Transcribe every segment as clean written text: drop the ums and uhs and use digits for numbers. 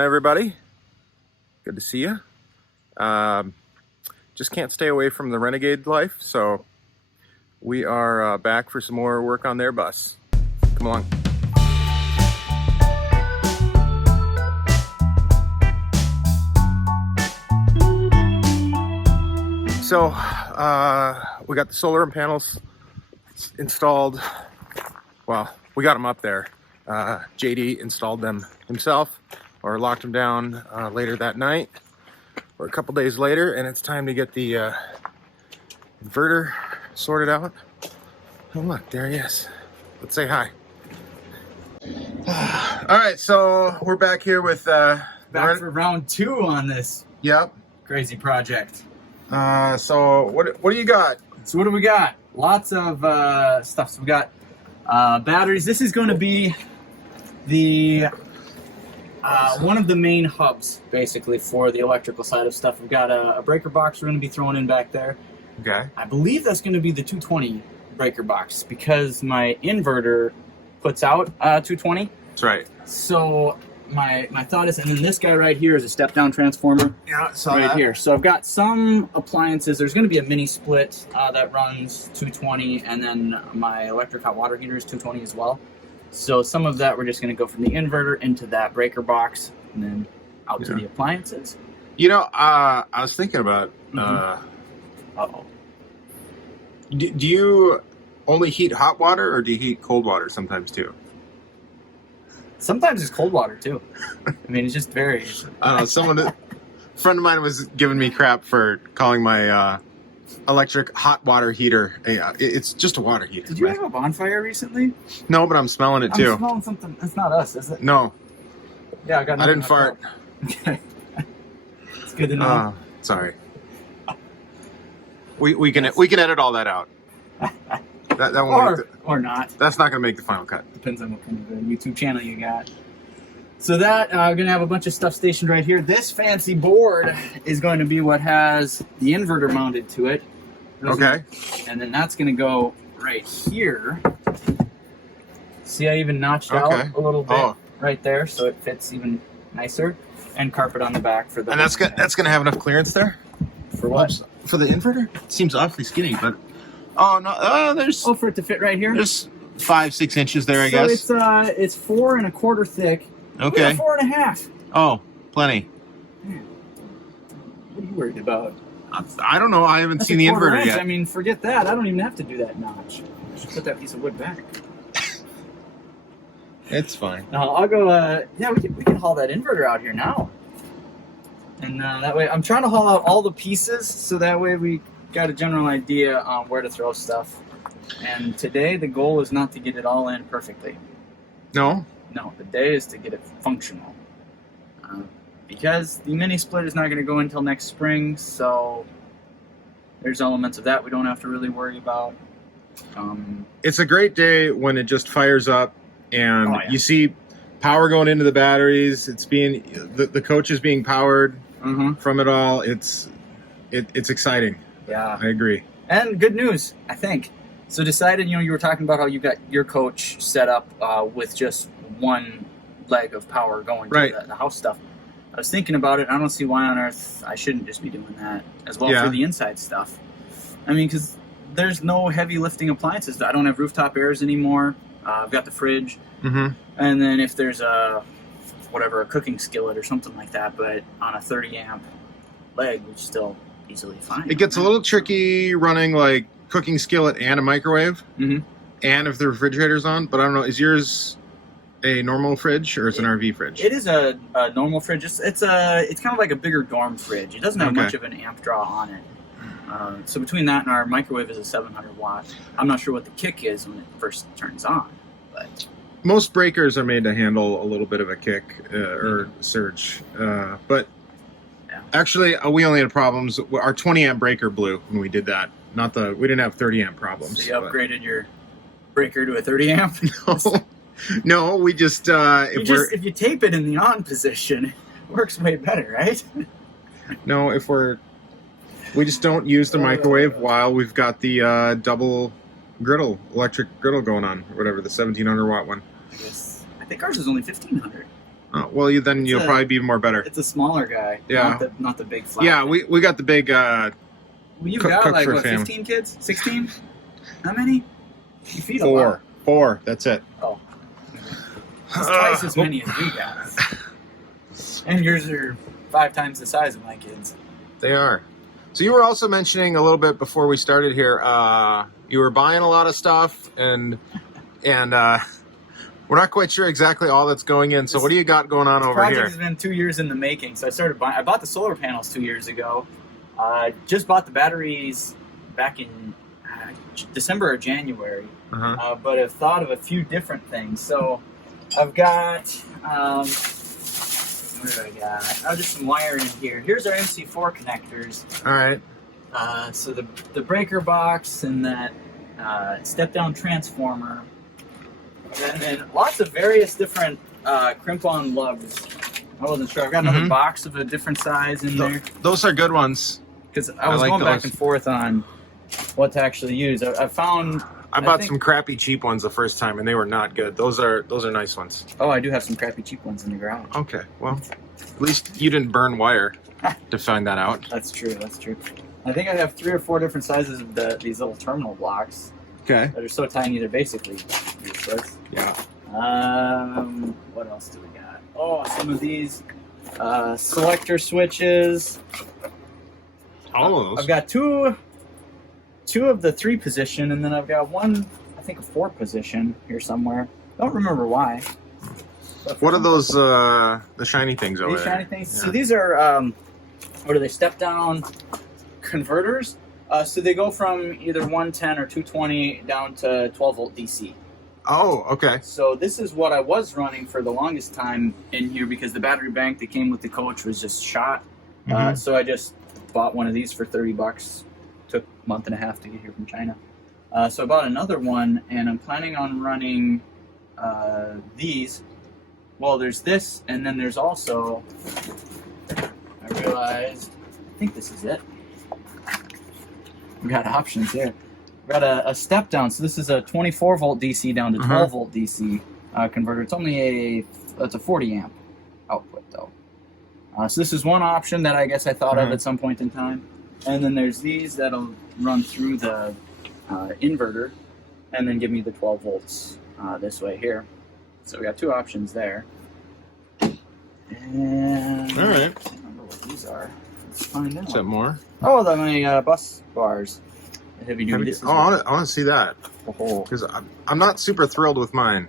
on, everybody? Good to see you. Just can't stay away from the Renegade Life, so we are back for some more work on their bus. Come along. So we got the solar panels installed. Well, we got them up there. JD installed them himself, or locked them down later that night or a couple days later, and it's time to get the inverter sorted out. Oh look, there he is. Let's say hi. All right, so we're back here with back for round 2 on this crazy project. So what do you got? So what do we got? Lots of stuff. So we got batteries. This is going to be the one of the main hubs, basically, for the electrical side of stuff. We've got a breaker box we're going to be throwing in back there. Okay. I believe that's going to be the 220 breaker box, because my inverter puts out 220. That's right. So my thought is, and then this guy right here is a step-down transformer. Yeah, saw right that. here. So I've got some appliances. There's going to be a mini split that runs 220, and then my electric hot water heater is 220 as well. So some of that we're just going to go from the inverter into that breaker box, and then out to the appliances. You know, I was thinking about. Uh-oh. Do you only heat hot water, or do you heat cold water sometimes too? Sometimes it's cold water too. I mean, it just varies. I don't know. A friend of mine was giving me crap for calling my electric hot water heater. It's just a water heater. Did you have a bonfire recently? No, but I'm smelling it too. I'm smelling something. It's not us, is it? No. Yeah, I got. I didn't fart. Okay. It's good to know. Sorry. We can edit all that out. That won't or not. That's not going to make the final cut. Depends on what kind of YouTube channel you got. So that we're going to have a bunch of stuff stationed right here. This fancy board is going to be what has the inverter mounted to it. Okay. And then that's going to go right here. See, I even notched out a little bit right there, so it fits even nicer. And carpet on the back for the. And that's going to have enough clearance there. For what? For the inverter? It seems awfully skinny, but there's for it to fit right here. There's 5-6 inches there, I guess. So it's 4 1/4 thick. Okay. 4 1/2. Oh, plenty. What are you worried about? I don't know. I haven't seen the inverter yet. I mean, forget that. I don't even have to do that notch. Just put that piece of wood back. It's fine. I'll go. Yeah, we can haul that inverter out here now. And that way, I'm trying to haul out all the pieces, so that way we got a general idea on where to throw stuff. And today, the goal is not to get it all in perfectly. No? No, the day is to get it functional. Because the mini split is not going to go until next spring, so there's elements of that we don't have to really worry about. It's a great day when it just fires up, and you see power going into the batteries. It's being the coach is being powered from it all. It's exciting. Yeah, I agree. And good news, I think. So decided, you were talking about how you got your coach set up with just one leg of power going to the house stuff. I was thinking about it. I don't see why on earth I shouldn't just be doing that as well for the inside stuff. I mean, because there's no heavy lifting appliances. I don't have rooftop airs anymore. I've got the fridge. And then if there's a cooking skillet or something like that, but on a 30 amp leg, which is still easily fine. It gets a little tricky running like cooking skillet and a microwave, and if the refrigerator's on. But I don't know, is yours a normal fridge or is it an RV fridge? It is a normal fridge. It's kind of like a bigger dorm fridge. It doesn't have much of an amp draw on it. So between that and our microwave is a 700 watt. I'm not sure what the kick is when it first turns on, but most breakers are made to handle a little bit of a kick or surge, but actually we only had problems. Our 20 amp breaker blew when we did that. We didn't have 30 amp problems. So you upgraded your breaker to a 30 amp? No, we just if you tape it in the on position, it works way better, right? No, we just don't use the microwave while we've got the double electric griddle going on, or whatever, the 1700 watt one. I think ours is only 1500. Well, then you'll probably be more better. It's a smaller guy. Yeah. Not the big flat. Yeah, we got the big. Well, you've got cook like for what, fam. 15 kids? 16? How many? You feed a lot. Four. That's it. Oh. That's twice as many as we got. And yours are 5 times the size of my kids. They are. So you were also mentioning a little bit before we started here. You were buying a lot of stuff, and we're not quite sure exactly all that's going in. So what do you got going on over here? This project has been 2 years in the making. So I bought the solar panels 2 years ago. Just bought the batteries back in December or January. But I've thought of a few different things. So I've got, what do I got? Oh, just some wire in here. Here's our MC4 connectors. All right. So the breaker box and that step-down transformer. And then lots of various different crimp-on lugs. I wasn't sure. I've got another box of a different size in there. Those are good ones. Because I was going back and forth on what to actually use. I bought some crappy cheap ones the first time, and they were not good. Those are nice ones. Oh, I do have some crappy cheap ones in the garage. Okay, well, at least you didn't burn wire to find that out. That's true. I think I have 3 or 4 different sizes of these little terminal blocks. Okay. That are so tiny they're basically useless. Yeah. What else do we got? Oh, some of these selector switches. All of those. I've got two of the 3 position, and then I've got one, I think a 4 position here somewhere. Don't remember why. What are those, the shiny things over there? These shiny things? Yeah. So these are, what are they, step-down converters? So they go from either 110 or 220 down to 12-volt DC. Oh, okay. So this is what I was running for the longest time in here because the battery bank that came with the coach was just shot. So I just bought one of these for $30. Took a month and a half to get here from China. So I bought another one, and I'm planning on running these. Well, there's this, and then there's also, I realized, I think this is it. We've got options here. We've got a step down. So this is a 24-volt DC down to 12-volt DC converter. It's only it's a 40 amp output, though. So this is one option that I guess I thought of at some point in time. And then there's these that'll run through the inverter and then give me the 12 volts this way here. So we got 2 options there. And all right. I can't remember what these are. Let's find out. Is that more? Oh, my bus bars. The heavy duty. I want to see that. Because I'm not super thrilled with mine.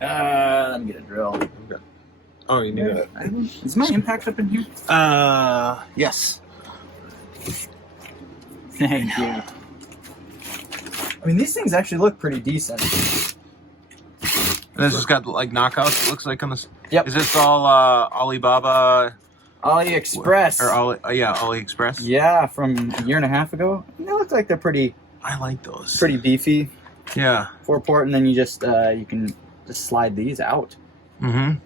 Let me get a drill. Okay. Oh, you need it. Is my impact up in here? Yes. Thank you. I mean, these things actually look pretty decent. And this has got like knockouts. It looks like on this. Yep. Is this all Alibaba? AliExpress. Or AliExpress. Yeah, from a year and a half ago. They look like they're pretty. I like those. Pretty beefy. Yeah. 4-port, and then you just you can just slide these out.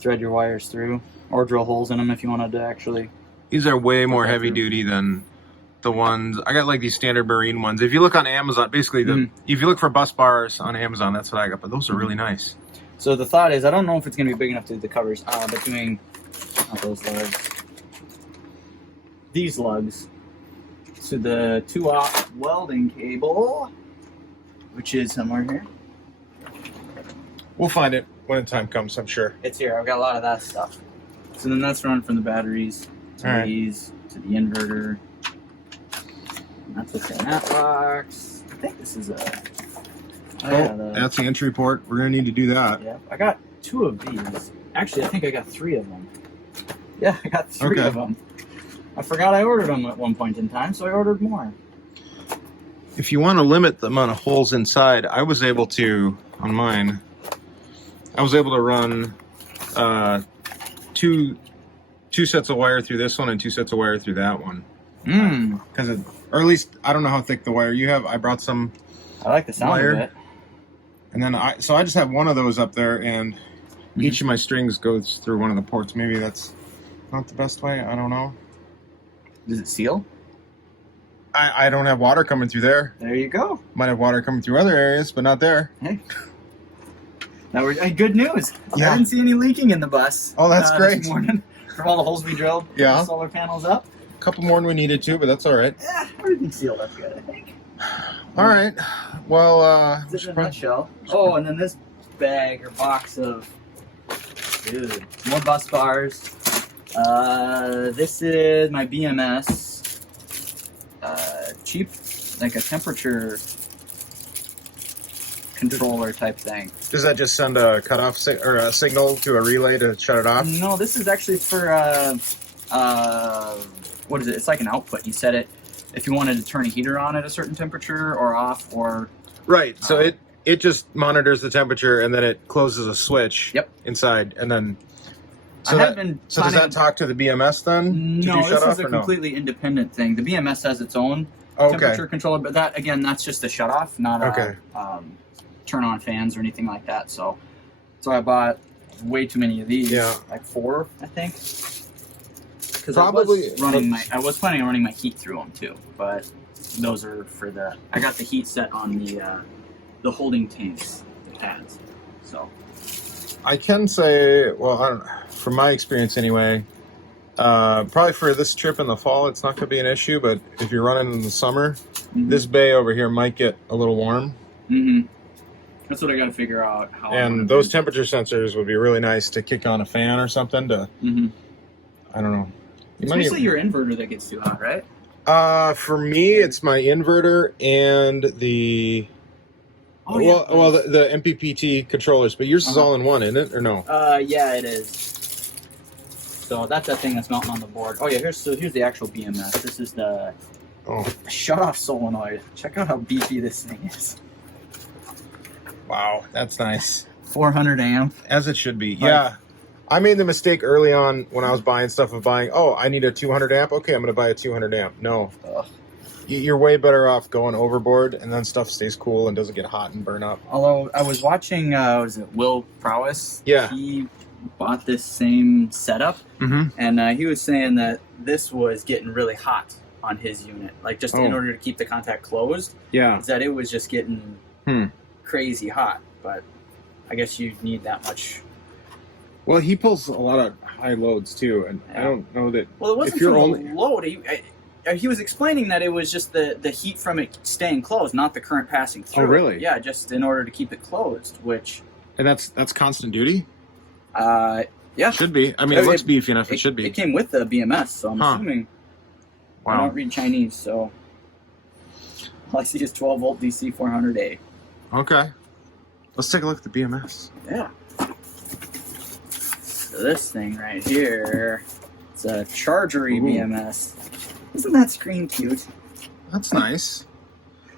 Thread your wires through, or drill holes in them if you wanted to actually. These are way more heavy duty than the ones I got. Like these standard marine ones. If you look on Amazon, basically if you look for bus bars on Amazon, that's what I got. But those are really nice. So the thought is, I don't know if it's going to be big enough to do the covers, but doing not those lugs, these lugs. So the 2-aught welding cable, which is somewhere here. We'll find it when the time comes, I'm sure. It's here. I've got a lot of that stuff. So then that's run from the batteries to these to the inverter. And that's what's in that box. I think this is a. That's the entry port. We're gonna need to do that. Yeah, I got 2 of these. Actually, I think I got 3 of them. Yeah, I got 3 of them. I forgot I ordered them at one point in time, so I ordered more. If you want to limit the amount of holes inside, I was able to, on mine, I was able to run two sets of wire through this one and 2 sets of wire through that one. Because, or at least, I don't know how thick the wire you have. I brought some I like the sound of it. And then I just have one of those up there, and each of my strings goes through one of the ports. Maybe that's not the best way. I don't know. Does it seal? I don't have water coming through there. There you go. Might have water coming through other areas, but not there. Hey. Now good news. Yeah. I didn't see any leaking in the bus. Oh, that's great. This morning from all the holes we drilled. Yeah. The solar panels up. A couple more than we needed to, but that's all right. Yeah, everything's sealed up good, I think. All right. Well, This is a nutshell. Oh, and then this bag or box of, dude, more bus bars. This is my BMS. Cheap, like a temperature controller type thing. does that just send a cutoff or a signal to a relay to shut it off? No, this is actually for what is it? It's like an output. You set it if you wanted to turn a heater on at a certain temperature or off, or Right. So it just monitors the temperature and then it closes a switch. Yep. Inside and then. I have been So does that talk to the BMS then? No, to do this shut is off a or no? completely independent thing. The BMS has its own Okay. temperature controller, but that again, that's just a shut off, not Okay. a turn on fans or anything like that. So I bought way too many of these. Yeah. Like 4, I think. Because Probably- I was planning on running my heat through them too, but those are for the. I got the heat set on the holding tanks, the pads. So I can say, well, I don't, from my experience anyway, probably for this trip in the fall, it's not going to be an issue. But if you're running in the summer, this bay over here might get a little warm. Mm-hmm. That's what I got to figure out. How And those temperature sensors would be really nice to kick on a fan or something to, Mm-hmm. I don't know. It's basically your inverter that gets too hot, right? For me, it's my inverter and the, Oh, yeah. well, the MPPT controllers. But yours is all in one, isn't it? Or no? Yeah, it is. So that's that thing that's mounting on the board. Oh yeah, here's the actual BMS. This is the shut off solenoid. Check out how beefy this thing is. Wow, that's nice. 400 amp. As it should be. Yeah. I made the mistake early on when I was buying stuff of buying, I need a 200 amp. Okay, I'm going to buy a 200 amp. No. Ugh. You're way better off going overboard and then stuff stays cool and doesn't get hot and burn up. Although I was watching, was it Will Prowess? Yeah. He bought this same setup, and he was saying that this was getting really hot on his unit, like just in order to keep the contact closed. Yeah. Is that it was just getting crazy hot, but I guess you need that much. Well, he pulls a lot of high loads too, and I don't know that. Well, it wasn't if you're from the load. He was explaining that it was just the heat from it staying closed, not the current passing through. Oh, really? Yeah, just in order to keep it closed, which. And that's constant duty? Yeah. Should be. I mean, it looks beefy enough. It should be. It came with the BMS, so I'm assuming. Wow. I don't read Chinese, so all I see is 12 volt DC 400A. Okay. Let's take a look at the BMS. Yeah. So this thing right here, it's a chargery BMS. Isn't that screen cute? That's nice.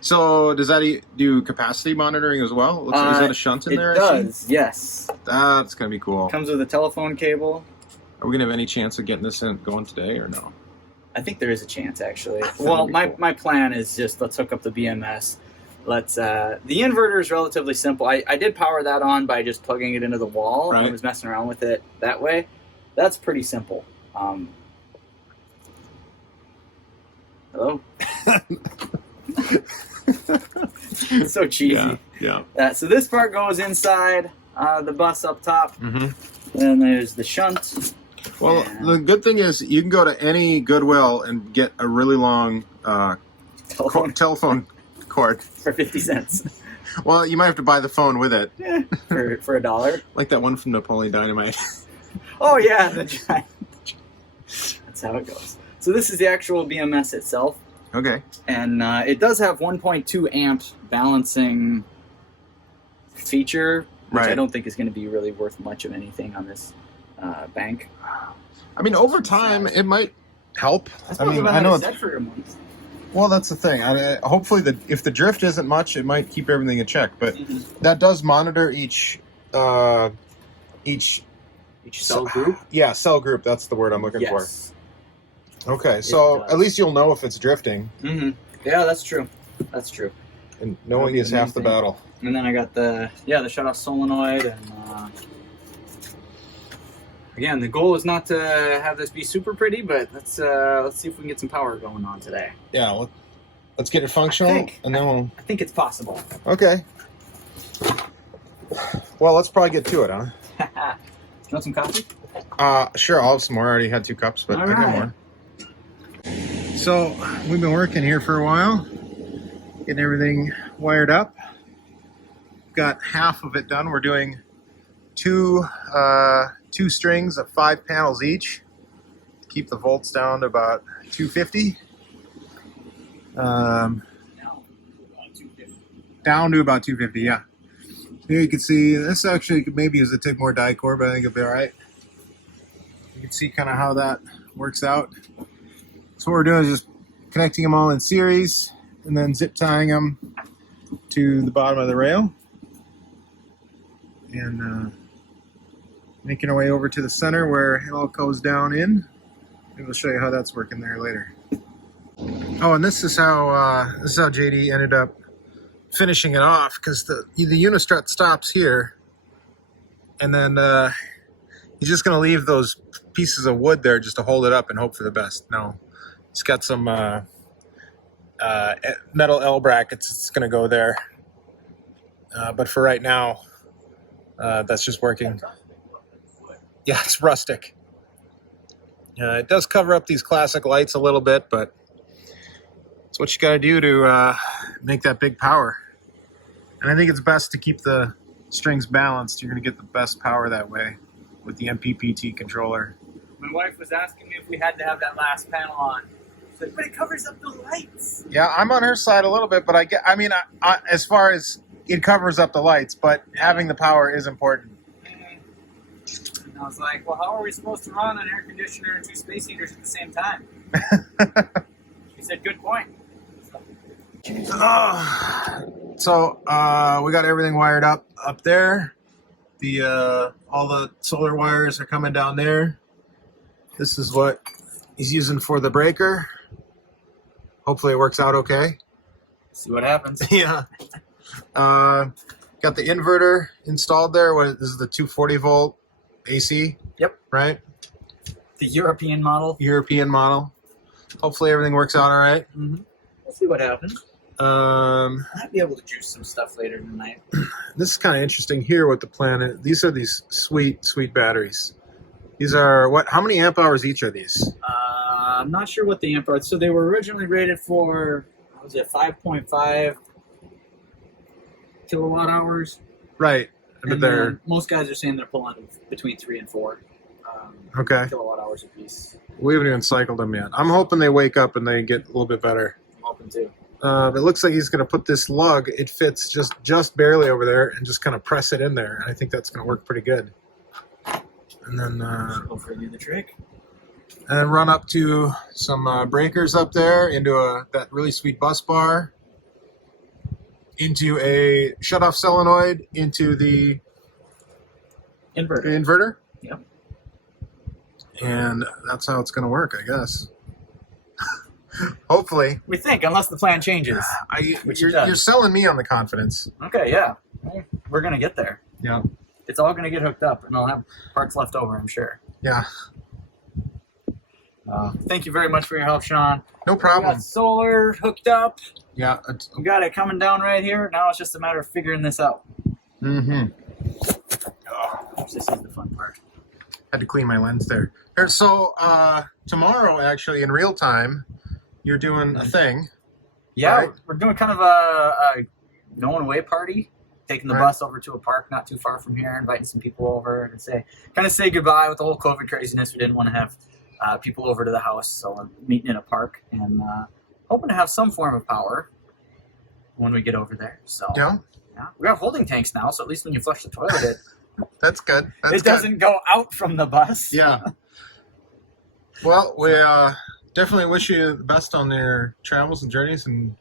So does that do capacity monitoring as well? Is that a shunt in there? It does, yes. That's going to be cool. Comes with a telephone cable. Are we going to have any chance of getting this going today or no? I think there is a chance, actually. Well, my plan is just let's hook up the BMS. The inverter is relatively simple. I did power that on by just plugging it into the wall. Right. I was messing around with it that way. That's pretty simple. Hello? It's so cheesy. Yeah. So this part goes inside the bus up top. Then there's the shunt. Well, the good thing is you can go to any Goodwill and get a really long telephone cord. For 50 cents. Well, you might have to buy the phone with it. Yeah, for $1. Like that one from Napoleon Dynamite. Oh, yeah. The giant. That's how it goes. So this is the actual BMS itself. Okay. And it does have 1.2 amp balancing feature, which I don't think is going to be really worth much of anything on this bank. I mean, over time, it might help. I mean, I know it's set for a month. Well, that's the thing. Hopefully, if the drift isn't much, it might keep everything in check. But that does monitor each cell group. Yeah, cell group. That's the word I'm looking for. Okay, so at least you'll know if it's drifting. Yeah, that's true. That's true. And knowing is half the battle. And then I got the shut off solenoid, and again, the goal is not to have this be super pretty, but let's see if we can get some power going on today. Yeah, let's get it functional, and then we'll. I think it's possible. Okay. Well, let's probably get to it, huh? You want some coffee? Sure. I'll have some more. I already had 2 cups, but I got more. So we've been working here for a while, getting everything wired up. Got half of it done. We're doing two strings of 5 panels each to keep the volts down to about 250. Down to about 250, yeah. Here you can see, this actually could maybe use a tick more die core, but I think it'll be all right. You can see kind of how that works out. So what we're doing is just connecting them all in series and then zip tying them to the bottom of the rail. And making our way over to the center where it all goes down in. And we'll show you how that's working there later. Oh, and this is how JD ended up finishing it off, because the unistrut stops here, and then he's just gonna leave those pieces of wood there just to hold it up and hope for the best. No, it's got some metal L brackets. It's gonna go there, but for right now, that's just working. Yeah, it's rustic. It does cover up these classic lights a little bit, but it's what you got to do to make that big power. And I think it's best to keep the strings balanced. You're going to get the best power that way with the MPPT controller. My wife was asking me if we had to have that last panel on. She's like, but it covers up the lights. Yeah, I'm on her side a little bit, but I as far as it covers up the lights, but having the power is important. And I was like, well, how are we supposed to run an air conditioner and 2 space heaters at the same time? She said, good point. So we got everything wired up there. All the solar wires are coming down there. This is what he's using for the breaker. Hopefully it works out okay. See what happens. Yeah. Got the inverter installed there. This is the 240 volt AC. Yep. Right? The European model. European model. Hopefully everything works out all right. Mm-hmm. We'll see what happens. Might be able to juice some stuff later tonight. This is kind of interesting here what the plan is. These are these sweet batteries. These are what? How many amp hours each are these? I'm not sure what the amp are. So they were originally rated for, what was it, 5.5 kilowatt hours. Right. And then most guys are saying they're pulling between 3 and 4 kilowatt hours a piece. We haven't even cycled them yet. I'm hoping they wake up and they get a little bit better. I'm hoping too. It looks like he's going to put this lug. It fits just barely over there, and just kind of press it in there. And I think that's going to work pretty good. And then hopefully do the trick. And then run up to some breakers up there into that really sweet bus bar, into a shutoff solenoid, into the inverter. Yep. And that's how it's going to work, I guess. Hopefully. We think, unless the plan changes. You're selling me on the confidence. Okay, yeah. We're going to get there. Yeah. It's all going to get hooked up, and I'll have parts left over, I'm sure. Yeah. Thank you very much for your help, Sean. No problem. We got solar hooked up. Yeah. We got it coming down right here. Now it's just a matter of figuring this out. Mm-hmm. This is the fun part. Had to clean my lens there. So tomorrow, actually, in real time, you're doing a thing. Yeah, right? We're doing kind of a going away party. Taking the bus over to a park not too far from here, inviting some people over and say goodbye with the whole COVID craziness. We didn't want to have people over to the house, so we're meeting in a park and hoping to have some form of power when we get over there. So yeah, we have holding tanks now, so at least when you flush the toilet, that's good. It doesn't go out from the bus. Yeah. Well, we definitely wish you the best on your travels and journeys, and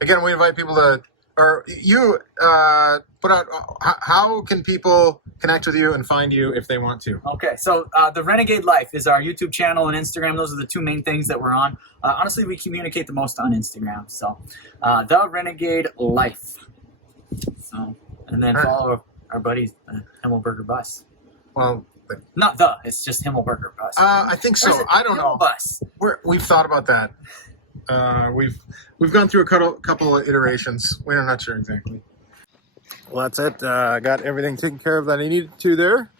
again, we invite people to. Or you put out, how can people connect with you and find you if they want to? Okay, so the Renegade Life is our YouTube channel and Instagram. Those are the 2 main things that we're on. Honestly, we communicate the most on Instagram. So the Renegade Life. So, and then follow our buddy Himmelberger Bus. Well, not it's just Himmelberger Bus. I think so. I don't know. Bus. We've thought about that. We've gone through a couple of iterations. We're not sure exactly. Well, that's it. I got everything taken care of that I needed to there.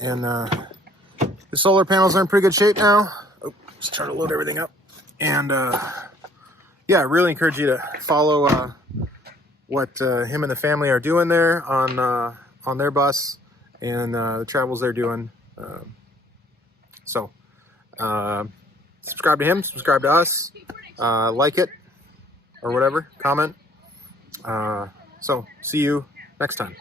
And the solar panels are in pretty good shape now. Oh, just trying to load everything up. And yeah, I really encourage you to follow what him and the family are doing there on their bus and the travels they're doing. So subscribe to him, subscribe to us, like it or whatever, comment. So see you next time.